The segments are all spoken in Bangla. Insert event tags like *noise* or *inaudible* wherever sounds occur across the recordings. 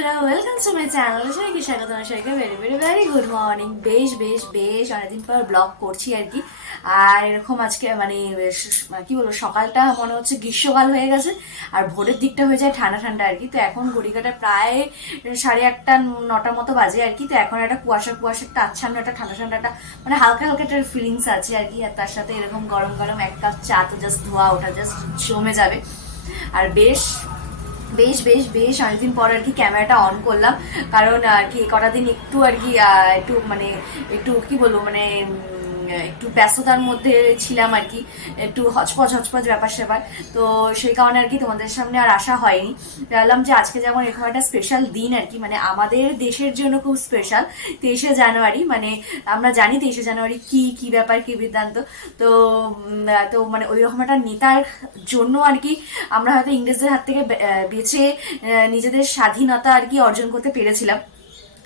ওয়েলকাম টু মাই চ্যানেল সবাইকে স্বাগত সবাইকে very very very good morning বেশ বেশ বেশ অনেকদিন পর ব্লগ করছি আর কি। আর এরকম আজকে মানে মানে কি বলব, সকালটা মনে হচ্ছে গ্রীষ্মকাল হয়ে গেছে, আর ভোরের দিকটা হয়ে যায় ঠান্ডা ঠান্ডা আর কি। তো এখন ঘড়িকাটা প্রায় সাড়ে আটটা, নটার মতো বাজে আর কি। তো এখন একটা কুয়াশা কুয়াশা একটা আচ্ছন্ন একটা ঠান্ডা ঠান্ডা একটা মানে হালকা হালকা একটা ফিলিংস আছে আর কি। আর তার সাথে এরকম গরম গরম এক কাপ চা তো জাস্ট ধোয়া, ওটা জাস্ট জমে যাবে। আর বেশ বেশ বেশ বেশ অনেকদিন পর আর কি ক্যামেরাটা অন করলাম। কারণ আর কি, কটা দিন একটু আর কি একটু মানে একটু কি বলব মানে একটু ব্যস্ততার মধ্যে ছিলাম আর কি একটু হচপচ হচপচ ব্যাপার স্যাপার। তো সেই কারণে আর কি তোমাদের সামনে আর আসা হয়নি। ভাবলাম যে আজকে যেমন এরকম একটা স্পেশাল দিন আর কি মানে আমাদের দেশের জন্য খুব স্পেশাল তেইশে জানুয়ারি মানে আমরা জানি তেইশে জানুয়ারি কি কি ব্যাপার কি বৃত্তান্ত তো তো মানে ওই রকম একটা নেতার জন্য আর কি আমরা হয়তো ইংরেজদের হাত থেকে বে- আহ, বেঁচে নিজেদের স্বাধীনতা আর কি অর্জন করতে পেরেছিলাম।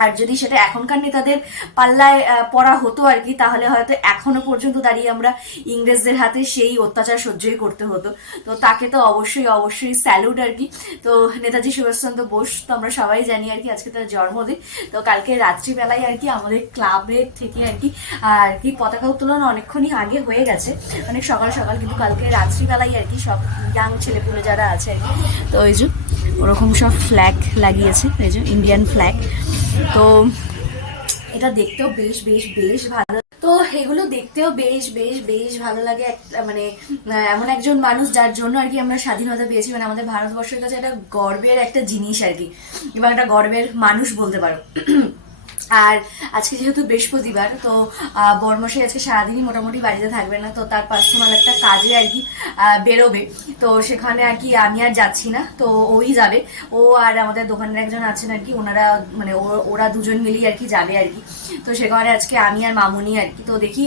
আর যদি সেটা এখনকার নেতাদের পাল্লায় পড়া হতো আর কি, তাহলে হয়তো এখনও পর্যন্ত দাঁড়িয়ে আমরা ইংরেজদের হাতে সেই অত্যাচার সহ্যই করতে হতো। তো তাকে তো অবশ্যই অবশ্যই স্যালুট আর কি। তো নেতাজি সুভাষচন্দ্র বোস, তো আমরা সবাই জানি আর কি, আজকে তার জন্মদিন। তো কালকে রাত্রিবেলায় আর কি আমাদের ক্লাবের থেকে আর কি আর কি পতাকা উত্তোলন অনেকক্ষণই আগে হয়ে গেছে। অনেক সকাল সকাল কিন্তু কালকে রাত্রিবেলায় আর কি সব ইয়াং ছেলেপুলে যারা আছে আর কি, তো ওই যে ওরকম সব ফ্ল্যাগ লাগিয়েছে, এই যে ইন্ডিয়ান ফ্ল্যাগ তো এটা দেখতেও বেশ বেশ বেশ ভালো। তো এগুলো দেখতেও বেশ বেশ বেশ ভালো লাগে মানে এমন একজন মানুষ যার জন্য আর কি আমরা স্বাধীনতা পেয়েছি। মানে আমাদের ভারতবর্ষের কাছে একটা গর্বের একটা জিনিস আর কি। এবং একটা গর্বের মানুষ বলতে পারো। আর আজকে যেহেতু বৃহস্পতিবার, তো বর্মশাই আজকে সারাদিনই মোটামুটি বাড়িতে থাকবে না, তো তার পার্সোনাল একটা কাজে আর কি বেরোবে। তো সেখানে আর কি আমি আর যাচ্ছি না, তো ওই যাবে। ও আর আমাদের দোকানের একজন আছেন আর কি, ওনারা মানে ওরা দুজন মিলেই আর কি যাবে আর কি। তো সেখানে আজকে আমি আর মামুনি আর কি, তো দেখি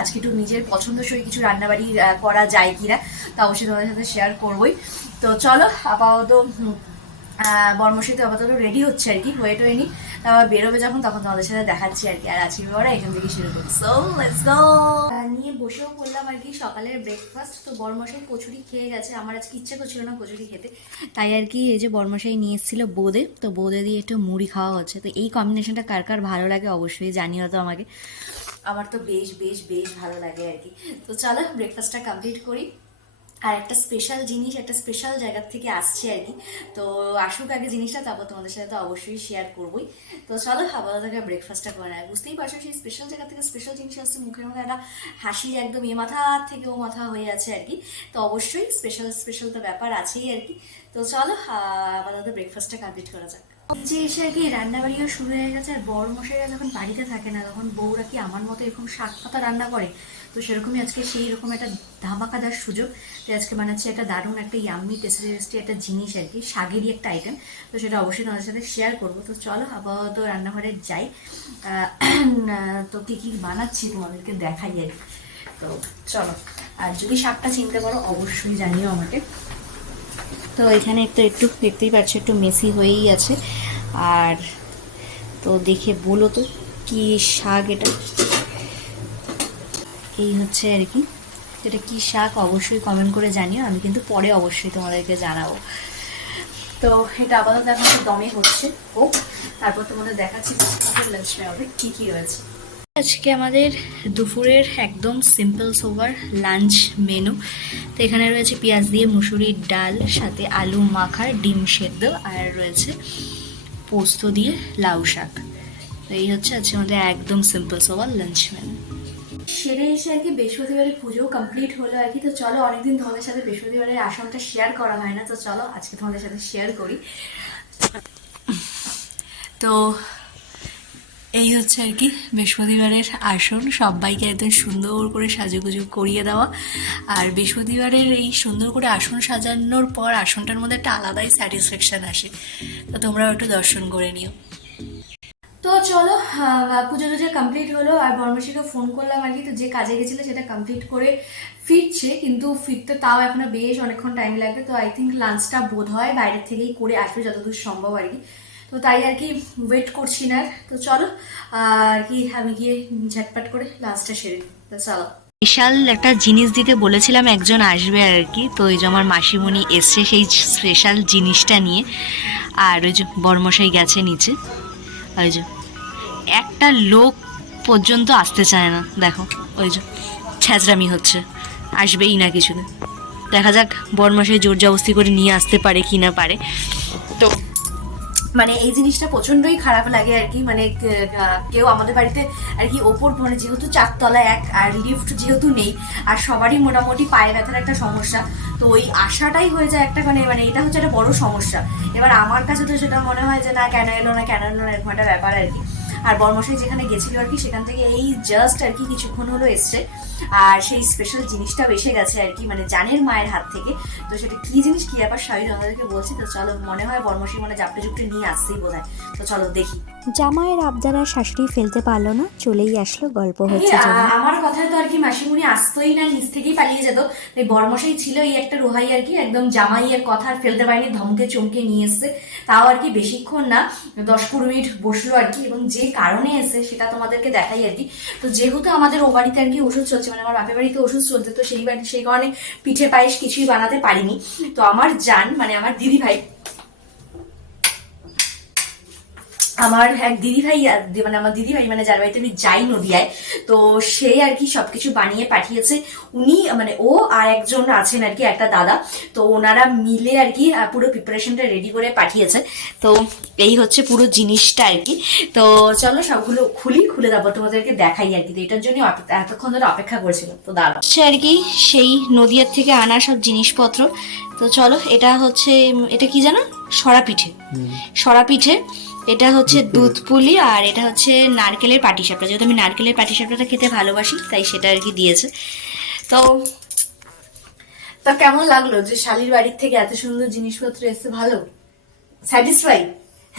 আজকে একটু নিজের পছন্দসই কিছু রান্নাবাড়ি করা যায় কিনা, তা অবশ্যই তোমাদের সাথে শেয়ার করবোই। তো চলো, আপাতত বর্মশাই আপাতত রেডি হচ্ছে আর কি ওয়েট হয়নি। তারপর বেরোবে যখন, তখন তোমাদের সাথে দেখাচ্ছি আর কি। আর আজকে ওরা এখান থেকে শুরু করি। সো লেটস গো নিয়ে বসেও করলাম আর কি সকালের ব্রেকফাস্ট তো বর্মশাই কচুরি খেয়ে গেছে। আমার আজকে ইচ্ছে করছিল না কচুরি খেতে। তাই আর কি এই যে বর্মশাই নিয়ে এসেছিল বোঁদে। তো বোঁদে দিয়ে একটু মুড়ি খাওয়া হচ্ছে। তো এই কম্বিনেশনটা কার কার ভালো লাগে অবশ্যই জানিও তো আমাকে। আমার তো বেশ বেশ বেশ ভালো লাগে আর কি। তো চলো ব্রেকফাস্টটা কমপ্লিট করি। আর একটা স্পেশাল জিনিস, একটা স্পেশাল জায়গা থেকে আসছে আর কি। তো আসুক আগে জিনিসটা, তারপর তোমাদের সাথে তো অবশ্যই শেয়ার করবোই। তো চলো, আপাতত থেকে ব্রেকফাস্টটা করে নেয় বুঝতেই পারছ, সেই স্পেশাল জায়গা থেকে স্পেশাল জিনিস আসছে, মুখের মধ্যে একটা হাসি একদম এ মাথা থেকে ও মাথা হয়ে আছে আর কি। তো অবশ্যই স্পেশাল স্পেশাল তো ব্যাপার আছেই আর কি। তো চলো আপাতত ব্রেকফাস্টটা কমপ্লিট করা যাক। যে এসে আর কি রান্নাবাড়িও শুরু হয়ে গেছে আর বড় মশাইরা যখন বাড়িতে থাকে না, তখন বউরা কি আমার মতো এরকম শাক পাতা রান্না করে? তো সেরকমই আজকে সেই রকম একটা ধামাকা দেওয়ার সুযোগ তো আজকে বানাচ্ছি একটা দারুণ, একটা ইয়াম্মি টেস্টি টেস্টি একটা জিনিস আর কি শাগেরই একটা আইটেম তো সেটা অবশ্যই তোমাদের সাথে শেয়ার করব। তো চলো আপাতত রান্নাঘরে যাই। তো কী কী বানাচ্ছি তোমাদেরকে দেখাই আর তো চলো, আর যদি শাকটা চিনতে পারো অবশ্যই জানিও আমাকে। তো এখানে একটু একটু দেখতেই পাচ্ছ, একটু মেসি হয়েই আছে। আর তো দেখে বলো তো, কি শাক এটা? এই হচ্ছে আর কি। এটা কি শাক? অবশ্যই কমেন্ট করে জানিও, আমি কিন্তু পরে অবশ্যই তোমাদেরকে জানাব। তো এটা আপাতত এখন দমে হচ্ছে। হোক তারপর তোমাদের দেখাচ্ছি লাঞ্চ মেয়াবে কী কী রয়েছে। আজকে আমাদের দুপুরের একদম সিম্পল সোভার লাঞ্চ মেনু তো এখানে রয়েছে পেঁয়াজ দিয়ে মুসুরির ডাল সাথে আলু মাখার ডিম সেদ্ধ আর রয়েছে পোস্ত দিয়ে লাউ শাক। তো এই হচ্ছে আজকে আমাদের একদম সিম্পল সোভার লাঞ্চ মেনু সেরে এসে আর কি বৃহস্পতিবারের পুজো কমপ্লিট হলো আর কি। তো চলো অনেকদিন তোমাদের সাথে বৃহস্পতিবারের আসনটা শেয়ার করা হয় না। তো চলো আজকে তোমাদের সাথে শেয়ার করি। তো এই হচ্ছে আর কি বৃহস্পতিবারের আসন। সবাইকে একদম সুন্দর করে সাজুগুজু করিয়ে দেওয়া। আর বৃহস্পতিবারের এই সুন্দর করে আসন সাজানোর পর আসনটার মধ্যে একটা আলাদাই স্যাটিসফ্যাকশন আসে। তো তোমরাও একটু দর্শন করে নিও। তো চলো পুজো টুজো কমপ্লিট হলো। আর বর্মশীকে ফোন করলাম আর কি। তো যে কাজে গেছিল সেটা কমপ্লিট করে ফিরছে। কিন্তু ফিরতে তাও এখনও বেশ অনেকক্ষণ টাইম লাগবে। তো আই থিঙ্ক লাঞ্চটা বোধ হয় বাইরের থেকেই করে আসবে যতদূর সম্ভব আর কি। তো তাই আর কি ওয়েট করছি না তো চলো, আর কি আমি গিয়ে ঝটপট করে লাঞ্চটা সেরে। তো চলো। স্পেশাল একটা জিনিস দিতে বলেছিলাম একজন আসবে আর কি। তো ওই যে আমার মাসিমণি এসছে সেই স্পেশাল জিনিসটা নিয়ে। আর ওই যে বর্মশাই গেছে নিচে। ওই যে, একটা লোক পর্যন্ত আসতে চায় না। দেখো, ওই যে ছ্যাঁচড়ামি হচ্ছে। আসবেই না কিছুতে দেখা যাক বর্মশাই জোর জবস্তি করে নিয়ে আসতে পারে কি না পারে। মানে এই জিনিসটা প্রচন্ডই খারাপ লাগে আর কি। মানে কেউ আমাদের বাড়িতে আর কি ওপর মানে যেহেতু চারতলা এক আর লিফট যেহেতু নেই, আর সবারই মোটামুটি পায়ে ব্যথার একটা সমস্যা, তো ওই আশাটাই হয়ে যায় একটা মানে মানে এটা হচ্ছে একটা বড় সমস্যা। এবার আমার কাছে তো সেটা মনে হয় যে না, কেন এলো না, কেন এলো না, এরকম একটা ব্যাপার আর কি। আর বর্মশাই যেখানে গেছিল আর কি, সেখান থেকে এই জাস্ট আর কি কিছুক্ষণ হলো এসছে। আর সেই স্পেশাল জিনিসটাও এসে গেছে আর কি মানে জানের মায়ের হাত থেকে। তো সেটা কি জিনিস, কি আবার স্বামী আমাদেরকে বলছি। তো চলো, মনে হয় বর্মশাই মানে জাপটে জুপটে নিয়ে আসতেই বোধ তো চলো দেখি। জামাইয়ের আবদার আর শাশুড়ি ফেলতে পারল না চলেই আসলো গল্প হচ্ছে আমার কথায় তো আর কি মাসিমুনি আসতোই না নিচ থেকেই পালিয়ে যেত। এই বর্মশাই ছিল এই একটা রোহাই আর কি একদম জামাইয়ের কথা আর ফেলতে পারেনি ধমকে চমকে নিয়ে এসছে। তাও আর কি বেশিক্ষণ না দশ কুড়ি মিনিট বসল আর কি এবং যে কারণে এসে সেটা তোমাদেরকে দেখাই আর কি। তো যেহেতু আমাদের ও বাড়িতে আর কি ওষুধ চলছে মানে আমার বাপের বাড়িতে ওষুধ চলছে তো সেই বাড়ি সেই কারণে পিঠে পায়েস কিছুই বানাতে পারিনি। তো আমার জান মানে আমার দিদি ভাই আমার এক দিদি ভাই মানে আমার দিদি ভাই মানে যার বাড়িতে আমি যাই নদিয়ায় তো সে আর কি সবকিছু বানিয়ে পাঠিয়েছে। উনি মানে ও আর একজন আছেন আর কি একটা দাদা তো ওনারা মিলে আর কি পুরো প্রিপারেশনটা রেডি করে পাঠিয়েছে। তো এই হচ্ছে পুরো জিনিসটা আর কি। তো চলো সবগুলো খুলি খুলে তারপর তোমাদেরকে দেখাই আর কি। তো এটার জন্য এতক্ষণ ধরে অপেক্ষা করছিলাম তো দাঁড়াও। সে আর কি সেই নদিয়ার থেকে আনা সব জিনিসপত্র। তো চলো এটা হচ্ছে এটা কি জানো? সরা পিঠে সরা পিঠে এটা হচ্ছে দুধ পুলি। আর এটা হচ্ছে নারকেলের পাটিসাপটা। যেহেতু আমি নারকেলের পাটিসাপটাটা খেতে ভালোবাসি তাই সেটা আর কি দিয়েছে। তো তা কেমন লাগল যে শালির বাড়ির থেকে এত সুন্দর জিনিসপত্র এসে ভালো? স্যাটিসফাই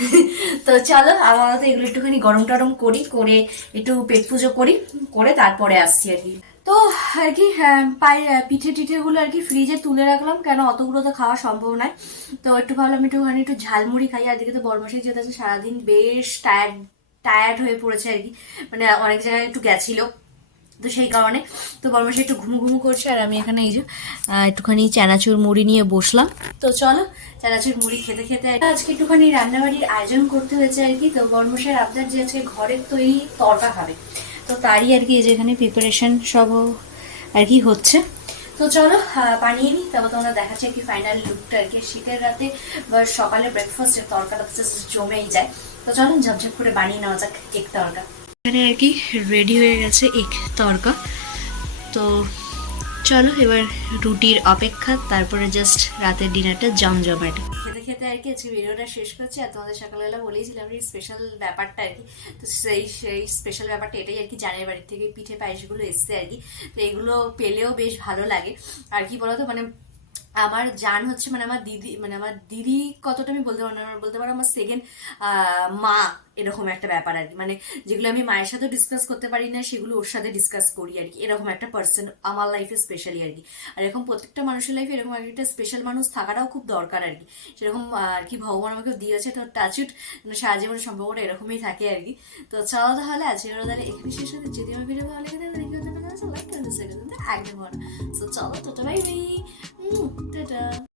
*laughs* তো চলো আমরা তো এগুলো একটুখানি গরম টরম করি করে একটু পেট পুজো করি করে তারপরে আসছি আর কি। তো আর কি হ্যাঁ, পিঠে টিঠেগুলো আর কি ফ্রিজে তুলে রাখলাম কেন অতগুলো তো খাওয়া সম্ভব নয়। তো একটু ভাবলাম একটুখানি একটু ঝালমুড়ি খাই আর দিকে তো বরমাসে যেতে আছে সারাদিন বেশ টায়ার্ড টায়ার্ড হয়ে পড়েছে আর কি। মানে অনেক জায়গায় একটু গেছিল তো সেই কারণে। তো বর্মাসে একটু ঘুমু ঘুমু করছে আর আমি এখানে এই যে একটুখানি চানাচুর মুড়ি নিয়ে বসলাম। তো চলো চানাচুর মুড়ি খেতে খেতে আজকে একটুখানি রান্নাবাড়ির আয়োজন করতে হয়েছে আর কি। তো বর্মশের আবদার যে আজকে ঘরের তৈরি তরকা খাবে তো তারই আর কি যেখানে প্রিপারেশন সব আর কি হচ্ছে। তো চলো বানিয়ে নিই, তারপর তোমরা দেখাচ্ছে কি ফাইনাল লুকটা আর কি। শীতের রাতে বা সকালে ব্রেকফাস্টের তরকাটা তো জমেই যায়। তো চলো, ঝকঝক করে বানিয়ে নেওয়া যাক কেক তরকা। এখানে আর কি রেডি হয়ে গেছে এক তরকা। তো চলো, এবার রুটির অপেক্ষা, তারপরে জাস্ট রাতের ডিনারটা জমজমাট। খেতে খেতে আর কি আজকে ভিডিওটা শেষ করছি, আর তোমাদের সকালবেলা বলেইছিলাম এই স্পেশাল ব্যাপারটা আর কি। তো সেই সেই স্পেশাল ব্যাপারটা এটাই আর কি, জানের বাড়ির থেকে পিঠে পায়েসগুলো এসছে আর কি। তো এগুলো পেলেও বেশ ভালো লাগে। আর কি বলতো মানে আমার জান হচ্ছে মানে আমার দিদি মানে আমার দিদি কতটা আমি বলতে পারব না, আমার বলতে পারো আমার সেকেন্ড মা এরকম একটা ব্যাপার আর কি। মানে যেগুলো আমি মায়ের সাথে ডিসকাস করতে পারি না, সেগুলো ওর সাথে ডিসকাস করি আর কি। এরকম একটা পার্সন আমার লাইফে স্পেশালি আর কি। আর এরকম প্রত্যেকটা মানুষের লাইফে এরকম একটা স্পেশাল মানুষ থাকাটাও খুব দরকার আর কি। সেরকম আর কি ভগবান আমাকে দিয়েছে, তো টাচুট সারা জীবনের সম্পর্কটা এরকমই থাকে আর কি। তো চলো তাহলে আজকে তাহলে এখানে শেষ হতে, যদি আমার ভিডিও ভালো লেগে থাকে হতে পারে লাইক করতে একদম সো চলো টাটা বাই বাই। টাটা।